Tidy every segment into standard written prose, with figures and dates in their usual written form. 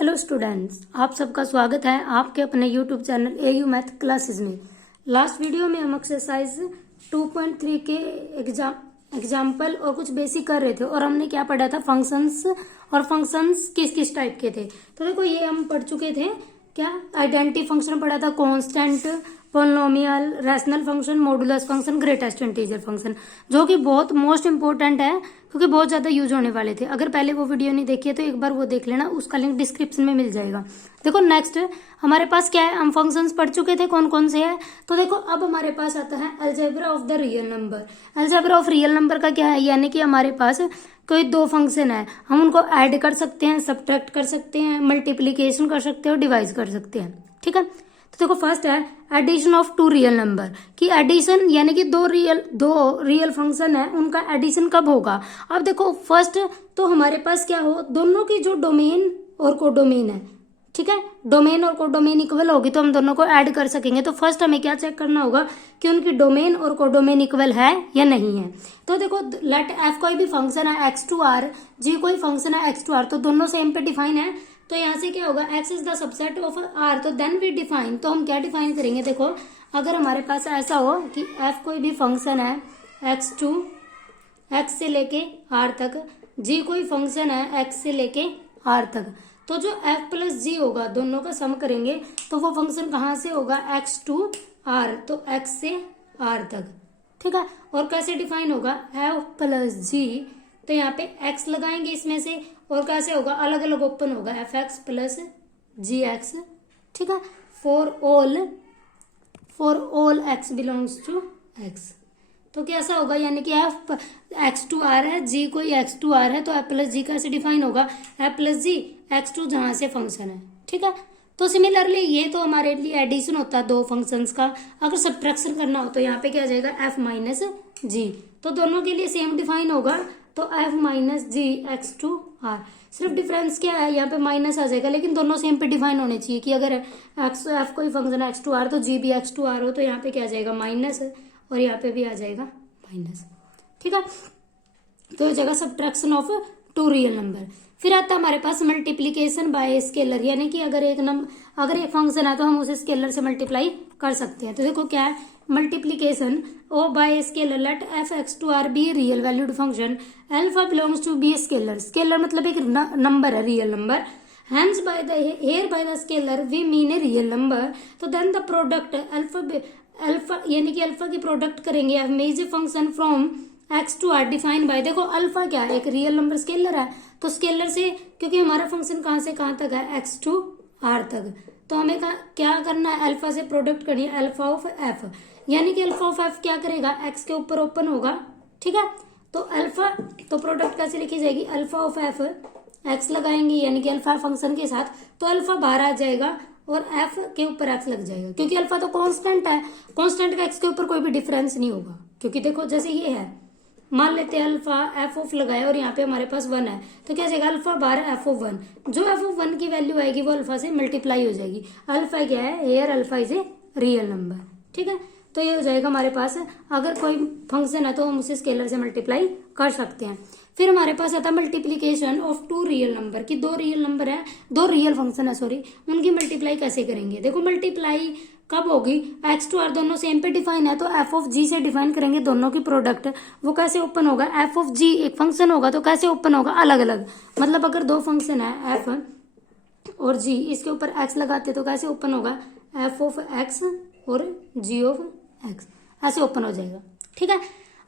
Hello students, आप सबका स्वागत है आपके अपने YouTube channel AU math classes में। लास्ट वीडियो में हम एक्सरसाइज 2.3 के एग्जाम्पल और कुछ बेसिक कर रहे थे और हमने क्या पढ़ा था, फंक्शंस। और फंक्शंस किस किस टाइप के थे तो देखो ये हम पढ़ चुके थे। क्या आइडेंटिटी फंक्शन पढ़ा था, constant, polynomial, rational function, modulus function, greatest integer function, जो कि बहुत मोस्ट इंपोर्टेंट है क्योंकि बहुत ज्यादा यूज होने वाले थे। अगर पहले वो वीडियो नहीं देखी है तो एक बार वो देख लेना, उसका लिंक डिस्क्रिप्शन में मिल जाएगा। देखो नेक्स्ट हमारे पास क्या है, हम फंक्शंस पढ़ चुके थे कौन कौन से है। तो देखो अब हमारे पास आता है algebra of the real number. Algebra of real number का क्या है, यानी कि हमारे पास कोई दो फंक्शन है, हम उनको ऐड कर सकते हैं, सब्ट्रैक्ट कर सकते हैं, मल्टीप्लीकेशन कर सकते हैं और डिवाइड कर सकते हैं। ठीक है, तो देखो फर्स्ट है addition of two real number की एडिशन, यानी कि दो रियल फंक्शन है उनका एडिशन कब होगा। अब देखो फर्स्ट तो हमारे पास क्या हो, दोनों की जो डोमेन और कोडोमेन है, ठीक है, डोमेन और कोडोमेन इक्वल होगी तो हम दोनों को ऐड कर सकेंगे। तो फर्स्ट हमें क्या चेक करना होगा कि उनकी डोमेन और कोडोमेन इक्वल है या नहीं है। तो देखो लेट एफ कोई भी फंक्शन है एक्स टू आर, जी कोई फंक्शन है एक्स टू आर, तो दोनों सेम पे डिफाइन है। तो यहाँ से क्या होगा, x is the subset of r, तो देन वी डिफाइन, तो हम क्या डिफाइन करेंगे। देखो अगर हमारे पास ऐसा हो कि f कोई भी फंक्शन है x से लेके r तक, g कोई फंक्शन है x से लेके r तक, तो जो f प्लस g होगा दोनों का सम करेंगे तो वो फंक्शन कहाँ से होगा, x टू r, तो x से r तक। ठीक है, और कैसे डिफाइन होगा, f प्लस g, तो यहाँ पे x लगाएंगे इसमें से और कैसे होगा, अलग अलग ओपन होगा, f x plus g x. ठीक है, for all x belongs to X, तो कैसा होगा, यानी कि एफ एक्स टू आर है, जी कोई एक्स टू आर है, तो एफ प्लस जी कैसे डिफाइन होगा, f plus g X to जहां से फंक्शन है। ठीक है, तो सिमिलरली ये तो हमारे लिए एडिशन होता है दो फंक्शंस का। अगर सब्ट्रैक्शन करना हो तो यहाँ पे क्या आ जाएगा, एफ माइनस जी, तो दोनों के लिए सेम डिफाइन होगा, तो f minus g X to R. सिर्फ डिफरेंस क्या है, यहाँ पे माइनस आ जाएगा, लेकिन दोनों सेम पे डिफाइन होने चाहिए कि अगर एक्स एफ कोई फंक्शन एक्स टू आर तो जी भी एक्स टू आर हो, तो यहाँ पे क्या आ जाएगा माइनस, और यहाँ पे भी आ जाएगा माइनस। ठीक है, तो हो जाएगा subtraction of two real number. फिर आता है हमारे पास मल्टीप्लीकेशन बाय स्केलर, यानी कि अगर एक फंक्शन है तो हम उसे स्केलर से मल्टीप्लाई कर सकते हैं। तो देखो क्या है, multiplication of by scalar, let f X to R be real valued function, alpha belongs to be scalar, scalar मतलब एक नंबर है, real number, hence by the scalar we mean a real number, तो देन द प्रोडक्ट अल्फा यानी कि alpha की product करेंगे f major function from X to R define by, देखो अल्फा क्या है, एक रियल नंबर स्केलर है, तो स्केलर से क्योंकि हमारा फंक्शन कहाँ से कहाँ तक है, एक्स टू आर तक, तो हमें क्या करना है, अल्फा से प्रोडक्ट करनी है अल्फा ऑफ एफ, यानी कि अल्फा ऑफ एफ क्या करेगा, एक्स के ऊपर ओपन होगा। ठीक है, तो अल्फा, तो प्रोडक्ट कैसे लिखी जाएगी, अल्फा ऑफ एफ, एक्स लगाएंगे यानी कि अल्फा फंक्शन के साथ, तो अल्फा बाहर आ जाएगा और एफ के ऊपर एक्स लग जाएगा, क्योंकि अल्फा तो कांस्टेंट है, कांस्टेंट का एक्स के ऊपर कोई भी डिफरेंस नहीं होगा। क्योंकि देखो जैसे ये है, मान लेते हैं अल्फा एफ ऑफ लगाया और यहाँ पे हमारे पास 1 है, तो क्या जाएगा अल्फा बाहर एफ ऑफ 1, जो एफ ऑफ 1 की वैल्यू आएगी वो अल्फा से मल्टीप्लाई हो जाएगी। अल्फा क्या है, here alpha is a real number. ठीक है, तो ये हो जाएगा हमारे पास, अगर कोई फंक्शन है तो हम उसे स्केलर से मल्टीप्लाई कर सकते हैं। फिर हमारे पास आता है multiplication of two real number, की दो रियल नंबर है, दो रियल फंक्शन है सॉरी, उनकी मल्टीप्लाई कैसे करेंगे। देखो मल्टीप्लाई कब होगी, एक्स टू आर दोनों सेम पे डिफाइन है, तो एफ ऑफ जी से डिफाइन करेंगे दोनों की प्रोडक्ट, वो कैसे ओपन होगा, एफ ऑफ जी एक फंक्शन होगा तो कैसे ओपन होगा, अलग अलग, मतलब अगर दो फंक्शन है एफ और जी, इसके ऊपर एक्स लगाते तो कैसे ओपन होगा, एफ ऑफ एक्स और जी ऑफ एक्स, ऐसे ओपन हो जाएगा। ठीक है,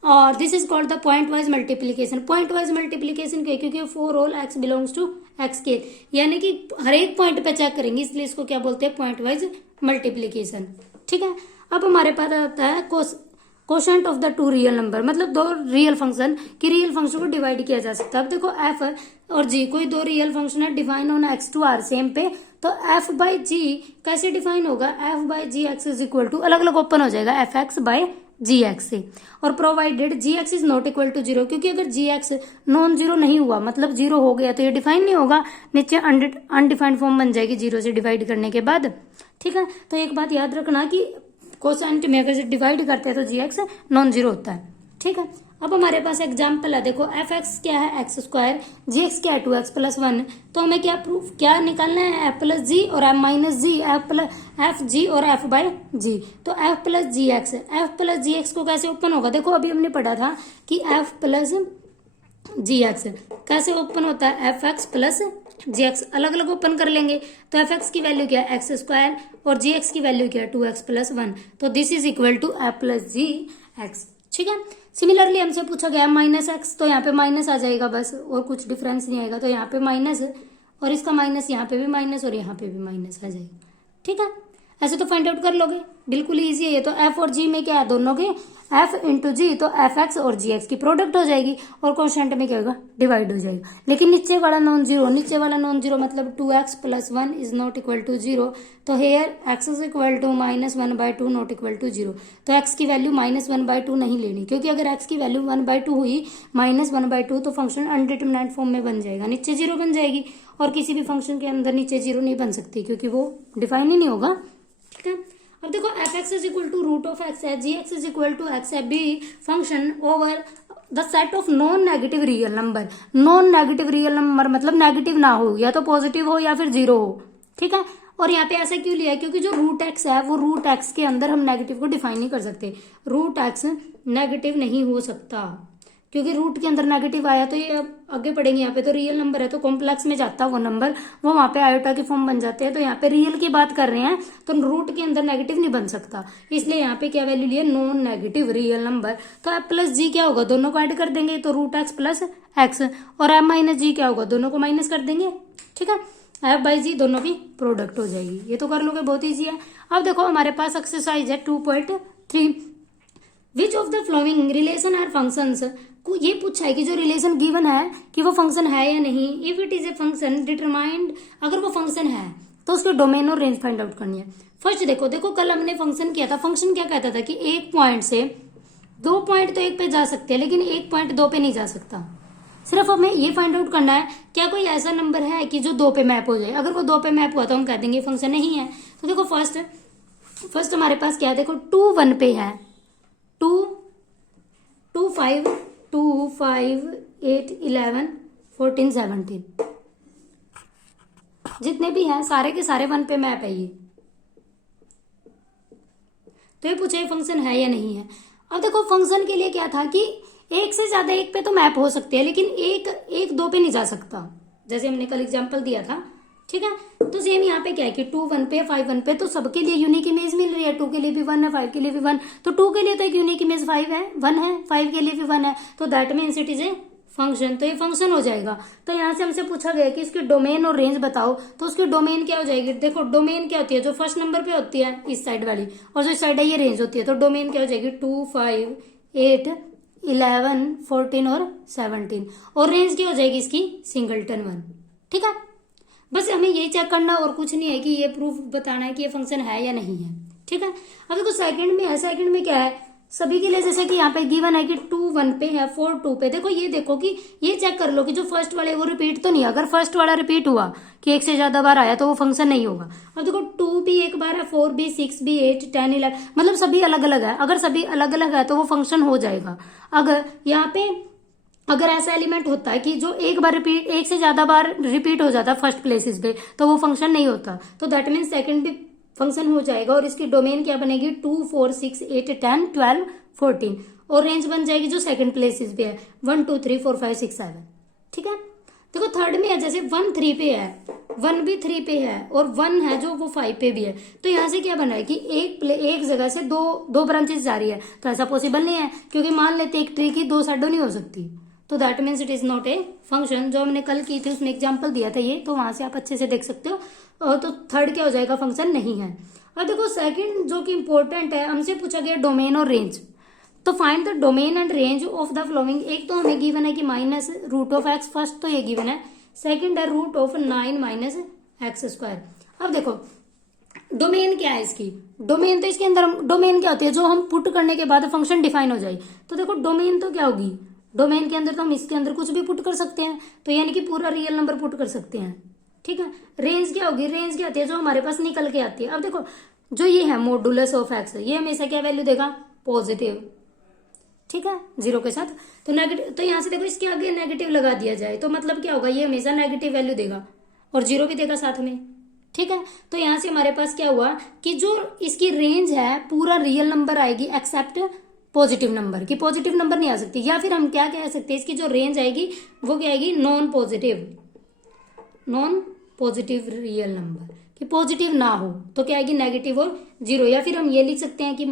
और this is called the point wise multiplication. Point wise multiplication क्योंकि for all x belongs to X के, यानी कि हर एक पॉइंट पे चेक करेंगे, इसलिए इसको क्या बोलते हैं, पॉइंट वाइज मल्टीप्लीकेशन। ठीक है, अब हमारे पास आता है quotient of the two real number, मतलब दो रियल फंक्शन की रियल फंक्शन को डिवाइड किया जा सकता है। अब देखो एफ और जी कोई दो रियल फंक्शन है, डिफाइन होना एक्स टू आर सेम पे, तो एफ बाई जी कैसे डिफाइन होगा, F by ji x is equal to, अलग अलग ओपन हो जाएगा, F x by ji x से, और provided ji x is not equal to zero, क्योंकि अगर जी एक्स नॉन जीरो नहीं हुआ मतलब जीरो हो गया तो ये डिफाइन नहीं होगा, नीचे अनडिफाइंड फॉर्म बन जाएगी जीरो से डिवाइड करने के बाद। ठीक है, तो एक बात याद रखना कि कोसेंट में अगर डिवाइड करते हैं तो जी एक्स नॉन जीरो होता है। ठीक है, अब हमारे पास एग्जाम्पल है, देखो एफ एक्स क्या है एक्स स्क्वायर, जी एक्स क्या है 2x प्लस 1, तो हमें क्या प्रूफ क्या निकालना है, एफ प्लस जी और एफ माइनस जी, एफ जी और एफ बाय जी। तो F plus g x, F plus g x को कैसे ओपन होगा, देखो अभी हमने पढ़ा था कि एफ प्लस जी एक्स कैसे ओपन होता है, F x plus g x अलग अलग ओपन कर लेंगे। तो एफ एक्स की वैल्यू क्या है एक्स स्क्वायर और जी एक्स की वैल्यू क्या है 2x प्लस 1, तो this is equal to f plus g x. ठीक है, सिमिलरली हमसे पूछा गया माइनस एक्स, तो यहाँ पे माइनस आ जाएगा बस, और कुछ डिफरेंस नहीं आएगा, तो यहाँ पे माइनस और इसका माइनस, यहाँ पे भी माइनस और यहाँ पे भी माइनस आ जाएगा। ठीक है, ऐसे तो फाइंड आउट कर लोगे, बिल्कुल इजी है ये तो। एफ और जी में क्या है दोनों के एफ इंटू जी, तो एफ एक्स और जी एक्स की प्रोडक्ट हो जाएगी और कॉन्स्टेंट में क्या होगा डिवाइड हो जाएगा। लेकिन नीचे वाला नॉन जीरो, नीचे वाला नॉन जीरो मतलब 2x plus 1 is not equal to 0, तो here x is equal to -1/2 not equal to 0। तो x की वैल्यू -1/2 नहीं लेनी, क्योंकि अगर x की वैल्यू 1/2 हुई -1/2 तो फंक्शन अनडिटरमिनेट फॉर्म में बन जाएगा, नीचे 0 बन जाएगी, और किसी भी फंक्शन के अंदर नीचे 0 नहीं बन सकती क्योंकि वो डिफाइन ही नहीं होगा। ठीक है, अब देखो f x is equal to root of x है, g x is equal to x है, be function over the set of non negative real number. Non negative real number मतलब नेगेटिव ना हो, या तो पॉजिटिव हो या फिर 0 हो। ठीक है, और यहाँ पे ऐसा क्यों लिया है, क्योंकि जो रूट एक्स है वो रूट एक्स के अंदर हम नेगेटिव को डिफाइन नहीं कर सकते, रूट एक्स नेगेटिव नहीं हो सकता, क्योंकि रूट के अंदर नेगेटिव आया तो ये आगे पढ़ेंगे, यहाँ पे तो रियल नंबर है तो कॉम्प्लेक्स में जाता है वो नंबर, वो वहां पे आयोटा की फॉर्म बन जाते हैं, तो यहाँ पे रियल की बात कर रहे हैं तो रूट के अंदर नेगेटिव नहीं बन सकता, इसलिए यहाँ पे क्या वैल्यू लिया नॉन नेगेटिव रियल नंबर। तो एफ प्लस जी क्या होगा, दोनों को ऐड कर देंगे तो रूट एक्स प्लस एक्स, और एफ माइनस जी क्या होगा, दोनों को माइनस कर देंगे। ठीक है, एफ बाई जी दोनों की प्रोडक्ट हो जाएगी, ये तो कर लोगे, बहुत ईजी है। अब देखो हमारे पास एक्सरसाइज है 2.3, which of the following relation are functions, को ये पूछा है कि जो रिलेशन गिवन है कि वो फंक्शन है या नहीं। If it is a function determined, अगर वो फंक्शन है तो उसके डोमेन और रेंज फाइंड आउट करनी है। फर्स्ट देखो कल हमने फंक्शन किया था, फंक्शन क्या कहता था कि एक पॉइंट से 2 पॉइंट तो एक पे जा सकते हैं लेकिन 1 पॉइंट 2 पे नहीं जा सकता। सिर्फ हमें ये फाइंड आउट करना है क्या कोई ऐसा नंबर है कि जो 2 पे मैप हो जाए, अगर वो 2 पे मैप हुआ तो हम कह देंगे फंक्शन नहीं है। तो देखो फर्स्ट हमारे पास क्या है, देखो 2 1 पे है, 2 5 8 11 14 17 जितने भी हैं सारे के सारे 1 पे मैप है ये, तो ये पूछे फंक्शन है या नहीं है। अब देखो फंक्शन के लिए क्या था कि एक से ज्यादा एक पे तो मैप हो सकते हैं लेकिन एक 2 पे नहीं जा सकता, जैसे हमने कल एग्जांपल दिया था। ठीक है, तो सेम यहाँ पे क्या है कि 2 1 पे 5 1 पे, तो सबके लिए यूनिक इमेज मिल रही है, 2 के लिए भी 1 है 5 के लिए भी 1, तो 2 के लिए तो एक यूनिक इमेज 1 है 5 के लिए भी 1 है, तो that means it is a function, तो ये फंक्शन हो जाएगा। तो यहाँ से हमसे पूछा गया कि इसके डोमेन और रेंज बताओ, तो उसकी डोमेन क्या हो जाएगी, देखो डोमेन क्या होती है, जो फर्स्ट नंबर पे होती है इस साइड वाली, और जो इस साइड है ये रेंज होती है, तो डोमेन क्या हो जाएगी 2 5 8 11 14 और 17, और रेंज क्या हो जाएगी इसकी सिंगलटन 1। ठीक है, बस हमें यही चेक करना और कुछ नहीं है कि ये प्रूफ बताना है कि ये फंक्शन है या नहीं है। ठीक है, अब देखो सेकंड में है, सेकंड में क्या है सभी के लिए, जैसे कि यहाँ पे गिवन है कि 2 1 पे है 4 2 पे, देखो ये देखो कि ये चेक कर लो कि जो फर्स्ट वाले वो रिपीट तो नहीं, अगर फर्स्ट वाला रिपीट हुआ कि एक से ज्यादा बार आया तो वो फंक्शन नहीं होगा। अब देखो 2 भी एक बार है, 4 भी 6 भी 8 10 11 मतलब सभी अलग अलग है, अगर सभी अलग अलग है तो वो फंक्शन हो जाएगा। अगर यहाँ पे अगर ऐसा एलिमेंट होता है कि जो एक से ज्यादा बार रिपीट हो जाता है फर्स्ट प्लेसेस पे तो वो फंक्शन नहीं होता, तो दैट मीन्स सेकंड भी फंक्शन हो जाएगा, और इसकी डोमेन क्या बनेगी 2 4 6 8 10 12 14, और रेंज बन जाएगी जो सेकंड प्लेसेस पे है 1 2 3 4 5 6 7। ठीक है, देखो थर्ड में है, जैसे 1 3 पे है, 1 भी 3 पे है, और 1 है जो वो 5 पे भी है, तो यहाँ से क्या बना है कि एक जगह से दो ब्रांचेस जा रही है, तो ऐसा पॉसिबल नहीं है, क्योंकि मान लेते एक ट्री की 2 शैडो नहीं हो सकती, तो that means it is not a function. जो हमने कल की थी उसमें एग्जाम्पल दिया था ये, तो वहां से आप अच्छे से देख सकते हो। तो थर्ड क्या हो जाएगा फंक्शन नहीं है। और देखो सेकंड जो कि इंपॉर्टेंट है, हमसे पूछा गया डोमेन और रेंज, तो find the domain and range of the following. एक तो हमें गिवन है कि minus root of x, first तो ये गिवन है, सेकंड है root of 9 minus x square. अब देखो डोमेन क्या है इसकी, डोमेन तो इसके अंदर डोमेन क्या होती है, जो हम पुट करने के बाद फंक्शन डिफाइन हो जाए, तो देखो डोमेन तो क्या होगी, डोमेन के अंदर तो हम इसके अंदर कुछ भी पुट कर सकते हैं, तो यानी कि पूरा रियल नंबर पुट कर सकते हैं। ठीक है, रेंज क्या होगी, रेंज क्या आती है जो हमारे पास निकल के आती है। अब देखो जो ये है मॉडुलस ऑफ एक्स, ये हमेशा क्या वैल्यू देगा पॉजिटिव। ठीक है, 0 के साथ। तो नेगेटिव, तो यहाँ से देखो इसके आगे नेगेटिव लगा दिया जाए तो मतलब क्या होगा, ये हमेशा नेगेटिव वैल्यू देगा और 0 भी देगा साथ में। ठीक है, तो यहाँ से हमारे पास क्या हुआ कि जो इसकी रेंज है पूरा रियल नंबर आएगी एक्सेप्ट पॉजिटिव नंबर, की पॉजिटिव नंबर नहीं आ सकती। या फिर हम क्या कह सकते हैं, इसकी जो रेंज आएगी वो क्या आएगी, नॉन पॉजिटिव रियल नंबर, कि पॉजिटिव ना हो तो क्या आएगी, नेगेटिव और 0। या फिर हम ये लिख सकते हैं कि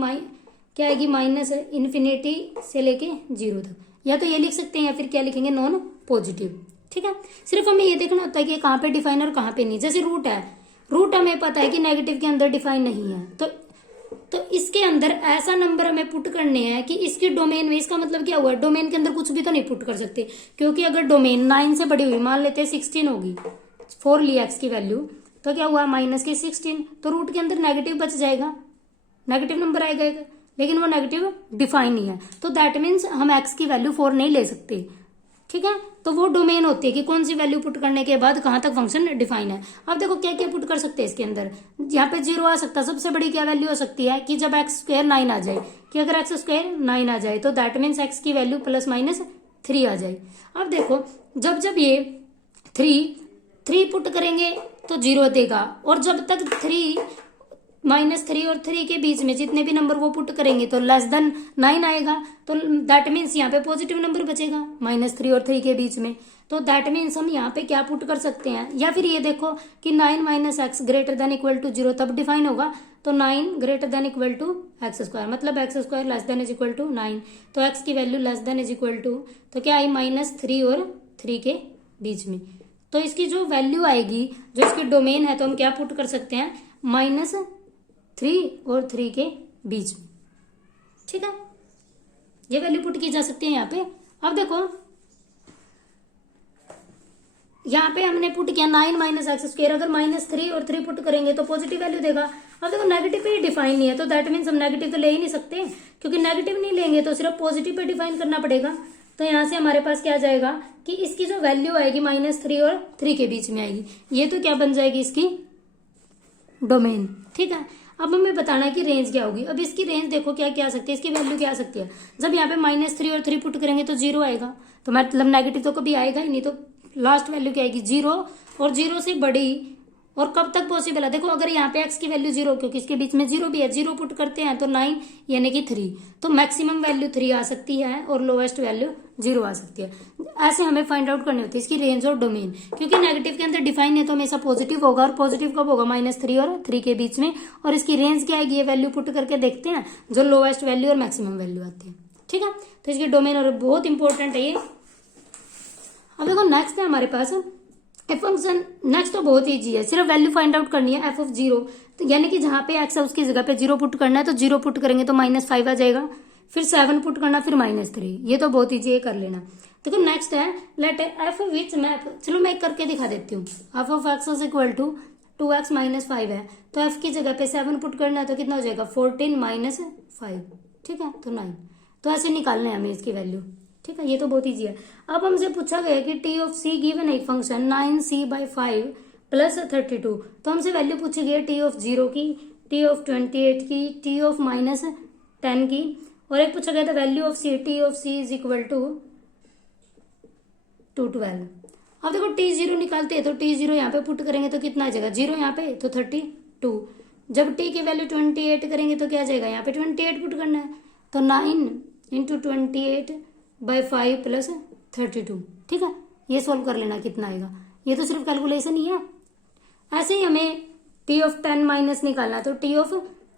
क्या आएगी, माइनस इन्फिनिटी से लेके 0 तक, या तो ये लिख सकते हैं या फिर क्या लिखेंगे, नॉन पॉजिटिव। ठीक है, सिर्फ हमें ये देखना होता है कि कहाँ पे डिफाइन और कहाँ पे नहीं। जैसे रूट है, रूट हमें पता है कि नेगेटिव के अंदर डिफाइन नहीं है, तो इसके अंदर ऐसा नंबर हमें पुट करने हैं कि इसकी डोमेन में, इसका मतलब क्या हुआ, डोमेन के अंदर कुछ भी तो नहीं पुट कर सकते, क्योंकि अगर डोमेन 9 से बड़ी हुई, मान लेते हैं 16 होगी, 4 ली एक्स की वैल्यू, तो क्या हुआ, माइनस की 16, तो रूट के अंदर नेगेटिव बच जाएगा, नेगेटिव नंबर आएगा, लेकिन वो नेगेटिव डिफाइन नहीं है, तो दैट मीन्स हम एक्स की वैल्यू 4 नहीं ले सकते। ठीक है, तो वो डोमेन होती है कि कौन सी वैल्यू पुट करने के बाद कहां तक फंक्शन डिफाइन है। अब देखो क्या क्या पुट कर सकते हैं इसके अंदर, यहाँ पे 0 आ सकता है। सबसे बड़ी क्या वैल्यू हो सकती है कि जब एक्स स्क्वायर 9 आ जाए, कि अगर एक्स स्क्वायर 9 आ जाए तो दैट मीन्स एक्स की वैल्यू प्लस माइनस 3 आ जाए। अब देखो जब ये 3 पुट करेंगे तो 0 देगा, और जब तक -3 और 3 के बीच में जितने भी नंबर वो पुट करेंगे तो लेस देन 9 आएगा, तो दैट मीन्स यहाँ पे पॉजिटिव नंबर बचेगा -3 और 3 के बीच में। तो दैट मीन्स हम यहाँ पे क्या पुट कर सकते हैं, या फिर ये देखो कि 9 - x greater than equal to 0 तब डिफाइन होगा, तो 9 greater than equal to x square, मतलब x square less than is equal to 9, तो एक्स की value less than is equal to, तो क्या आई -3 और 3 के बीच में। तो इसकी जो वैल्यू आएगी, जो इसकी डोमेन है, तो हम क्या पुट कर सकते हैं, -3 और 3 के बीच में। ठीक है, ये वैल्यू पुट की जा सकती है यहाँ पे। अब देखो यहाँ पे हमने पुट किया 9 - x स्क्वायर, अगर -3 और 3 पुट करेंगे तो पॉजिटिव वैल्यू देगा। अब देखो नेगेटिव पे डिफाइन नहीं है, तो दैट मीन्स हम नेगेटिव तो ले ही नहीं सकते, क्योंकि नेगेटिव नहीं लेंगे तो सिर्फ पॉजिटिव पे डिफाइन करना पड़ेगा। तो यहाँ से हमारे पास क्या आ जाएगा कि इसकी जो वैल्यू आएगी -3 और 3 के बीच में आएगी, ये तो क्या बन जाएगी, इसकी डोमेन। ठीक है, अब हमें बताना है कि रेंज क्या होगी। अब इसकी रेंज देखो क्या क्या आ सकती है, इसकी वैल्यू क्या आ सकती है। जब यहाँ पे -3 और 3 पुट करेंगे तो 0 आएगा, तो मतलब नेगेटिव तो कभी आएगा ही नहीं, तो लास्ट वैल्यू क्या आएगी, 0, और 0 से बड़ी। और कब तक पॉसिबल है, देखो अगर यहाँ पे x की वैल्यू 0, क्योंकि इसके बीच में 0 भी है, 0 पुट करते हैं तो 9 यानी कि 3, तो मैक्सिमम वैल्यू 3 आ सकती है और लोवेस्ट वैल्यू 0 आ सकती है। ऐसे हमें फाइंड आउट करनी होती है इसकी रेंज और डोमेन, क्योंकि नेगेटिव के अंदर डिफाइन है तो हमेशा पॉजिटिव होगा, और पॉजिटिव कब होगा, -3 और 3 के बीच में। और इसकी रेंज क्या आएगी, ये वैल्यू पुट करके देखते हैं, जो लोवेस्ट वैल्यू और मैक्सिमम वैल्यू आती है। ठीक है, तो इसकी डोमेन और बहुत इंपॉर्टेंट है ये। अब देखो नेक्स्ट है हमारे पास फंक्शन, नेक्स्ट तो बहुत ईजी है, सिर्फ वैल्यू फाइंड आउट करनी है f(0), तो यानी कि जहां पे x है उसकी जगह पे 0 पुट करना है, तो 0 पुट करेंगे तो -5 आ जाएगा, फिर 7 पुट करना, फिर -3, ये तो बहुत ईजी है, कर लेना। देखो नेक्स्ट है लेट f विच मैप, चलो मैं करके दिखा देती हूँ। f(x) is equal to 2x - 5 है, तो f की जगह पे 7 पुट करना है, तो कितना हो जाएगा 14 - 5, ठीक है, तो 9। तो ऐसे निकालना है हमें इसकी वैल्यू। ठीक है, ये तो बहुत ईजी है। अब हमसे पूछा गया कि टी ऑफ सी गिवन एक फंक्शन 9c/5 + 32, तो हमसे वैल्यू पूछी गई है टी ऑफ 0 की, टी ऑफ 28 की, टी ऑफ -10 की, और एक पूछा गया था value of C, T of C is equal to 212। अब देखो t0 निकालते हैं, तो t0 यहाँ पे पुट करेंगे तो कितना आ जाएगा, 0 यहाँ पे तो 32, जब t की वैल्यू 28 करेंगे तो क्या आ जाएगा, यहाँ पे 28 पुट करना है, तो 9 × 28/5 + 32। ठीक है, ये सोल्व कर लेना कितना आएगा, ये तो सिर्फ कैलकुलेशन ही है। ऐसे ही हमें टी ऑफ 10 माइनस निकालना है, तो टी ऑफ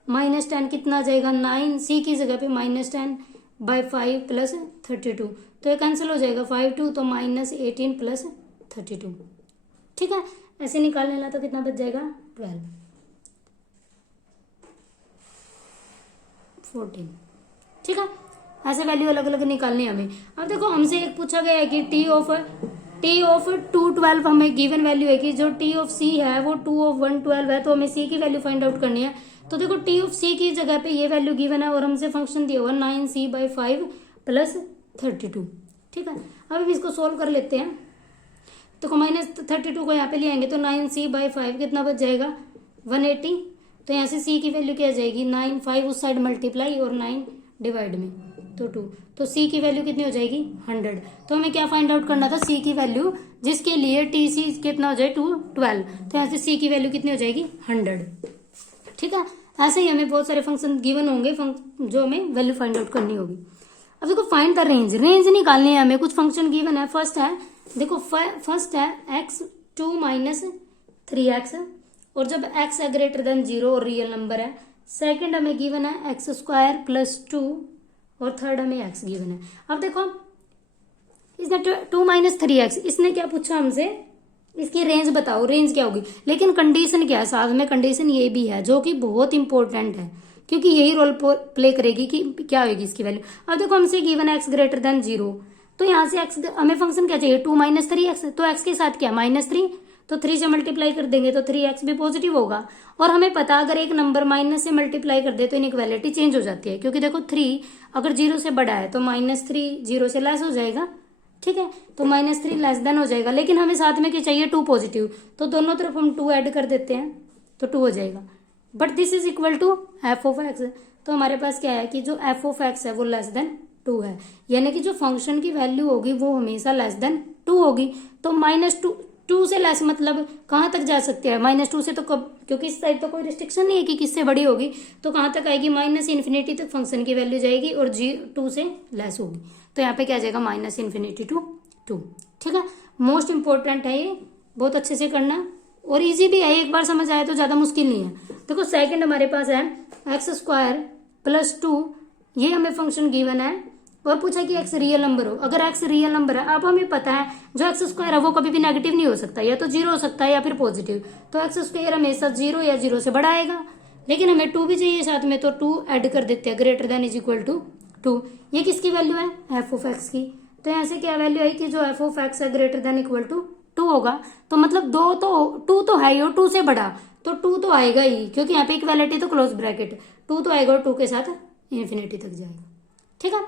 -10 कितना आ जाएगा, 9, सी की जगह पे -10/5 + 32, तो ये कैंसिल हो जाएगा, 5 2 तो -18 + 32। ठीक है, ऐसे निकाल लेना, तो कितना बच जाएगा 12 14। ठीक है, ऐसे वैल्यू अलग अलग निकालनी है हमें। अब देखो हमसे एक पूछा गया है कि टी ऑफ 212 हमें गिवन वैल्यू है कि जो टी ऑफ सी है वो 2 ऑफ 112 है, तो हमें सी की वैल्यू फाइंड आउट करनी है। तो देखो टी ऑफ सी की जगह पे ये वैल्यू गिवन है और हमसे फंक्शन दिया हुआ 9c/5 + 32। ठीक है, अब हम इसको सोल्व कर लेते हैं। तो -32 को यहाँ पे ले आएंगे तो 9c/5 कितना बच जाएगा 180, तो यहाँ से c की वैल्यू क्या आ जाएगी 9, 5 उस साइड मल्टीप्लाई और 9 डिवाइड में, तो 2, तो c की वैल्यू कितनी हो जाएगी 100। तो हमें क्या फाइंड आउट करना था, c की वैल्यू, जिसके लिए TC कितना हो जाए 12, तो यहाँ से c की वैल्यू कितनी हो जाएगी 100। ठीक है, ऐसे ही हमें बहुत सारे फंक्शन गिवन होंगे जो हमें वैल्यू फाइंड आउट करनी होगी। अब देखो फाइंड द रेंज, रेंज निकालनी है हमें। कुछ फंक्शन गिवन है, फर्स्ट है देखो फर्स्ट है x2 - 3x, और जब x है ग्रेटर देन 0 और रियल नंबर है। सेकंड हमें गिवन है x² + 2, और थर्ड हमें x गिवन है। अब देखो इसने 2 - 3x, इसने क्या पूछा हमसे, इसकी रेंज बताओ, रेंज क्या होगी। लेकिन कंडीशन क्या है, साथ में कंडीशन ये भी है जो कि बहुत इंपॉर्टेंट है, क्योंकि यही रोल प्ले करेगी कि क्या होगी इसकी वैल्यू। अब देखो हमसे गिवन है x ग्रेटर देन 0, तो यहाँ से x हमें फंक्शन क्या चाहिए 2 - 3x, तो x के साथ क्या -3, तो 3 से मल्टीप्लाई कर देंगे तो 3x भी पॉजिटिव होगा। और हमें पता अगर एक नंबर माइनस से मल्टीप्लाई कर दे तो इनइक्वालिटी चेंज हो जाती है, क्योंकि देखो 3 अगर 0 से बड़ा है तो -3 0 से लेस हो जाएगा। ठीक है, तो -3 लेस देन हो जाएगा, लेकिन हमें साथ में क्या चाहिए 2 पॉजिटिव, तो दोनों तरफ हम 2 ऐड कर देते हैं तो 2 हो जाएगा। But this is equal to f(x), तो हमारे पास क्या है कि जो f(x) है वो लेस देन 2 है, यानी कि जो फंक्शन की वैल्यू होगी वो हमेशा लेस देन 2 होगी। तो -2 से लेस मतलब कहाँ तक जा सकते हैं, -2 से तो कब, क्योंकि इस टाइप तो कोई रिस्ट्रिक्शन नहीं है कि किससे बड़ी होगी, तो कहाँ तक आएगी -∞ तक फंक्शन की वैल्यू जाएगी और 2 से लेस होगी। तो यहाँ पे क्या आ जाएगा -∞ to 2। ठीक है, मोस्ट इंपॉर्टेंट है ये, बहुत अच्छे से करना, और इजी भी है, एक बार समझ आए तो ज्यादा मुश्किल नहीं है। देखो सेकंड हमारे पास है x² + 2, ये हमें फंक्शन गिवन है, और पूछा कि x रियल नंबर हो। अगर x रियल नंबर है, अब हमें पता है जो x² है वो कभी भी नेगेटिव नहीं हो सकता, या तो 0 हो सकता है या फिर पॉजिटिव, तो x² हमेशा 0 या 0 से बड़ा आएगा। लेकिन हमें 2 भी चाहिए साथ में, तो 2 ऐड कर देते हैं, greater than is equal to 2। ये किसकी वैल्यू है f(x) की, तो यहाँ से क्या वैल्यू आई कि जो f(x) है ग्रेटर देन इक्वल टू 2 होगा। तो मतलब 2 तो है ही, और 2 से बड़ा, तो 2 तो आएगा ही, क्योंकि यहाँ पे इक्वालिटी तो क्लोज ब्रैकेट 2 तो आएगा, और 2 के साथ इन्फिनिटी तक जाएगा। ठीक है,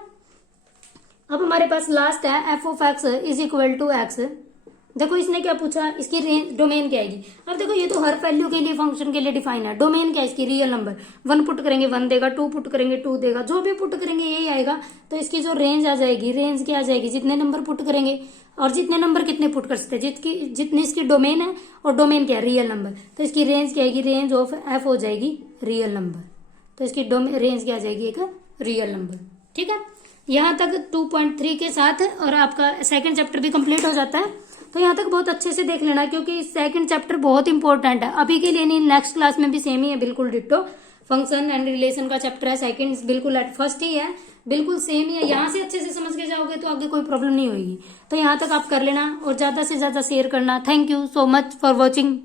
अब हमारे पास लास्ट है f(x) is equal to x। देखो इसने क्या पूछा, इसकी रेंज डोमेन क्या आएगी। अब देखो ये तो हर वैल्यू के लिए फंक्शन के लिए डिफाइन है। डोमेन क्या है इसकी, रियल नंबर, 1 पुट करेंगे 1 देगा, 2 पुट करेंगे 2 देगा, जो भी पुट करेंगे यही आएगा। तो इसकी जो रेंज आ जाएगी, रेंज क्या आ जाएगी, जितने नंबर पुट करेंगे, और जितने नंबर कितने पुट कर सकते हैं, जितनी इसकी डोमेन है, और डोमेन क्या है रियल नंबर, तो इसकी रेंज क्या आएगी, रेंज ऑफ f हो जाएगी रियल नंबर, तो इसकी रेंज क्या आ जाएगी, एक रियल नंबर। ठीक है, यहाँ तक 2.3 के साथ और आपका सेकंड चैप्टर भी कंप्लीट हो जाता है। तो यहाँ तक बहुत अच्छे से देख लेना, क्योंकि सेकंड चैप्टर बहुत इंपॉर्टेंट है। अभी के लिए नहीं, नेक्स्ट क्लास में भी सेम ही है, बिल्कुल डिट्टो। फंक्शन एंड रिलेशन का चैप्टर है, सेकंड बिल्कुल फर्स्ट ही है, बिल्कुल सेम ही है। यहाँ से अच्छे से समझ के जाओगे तो आगे कोई प्रॉब्लम नहीं होगी। तो यहाँ तक आप कर लेना, और ज्यादा से ज्यादा शेयर करना। Thank you so much for watching.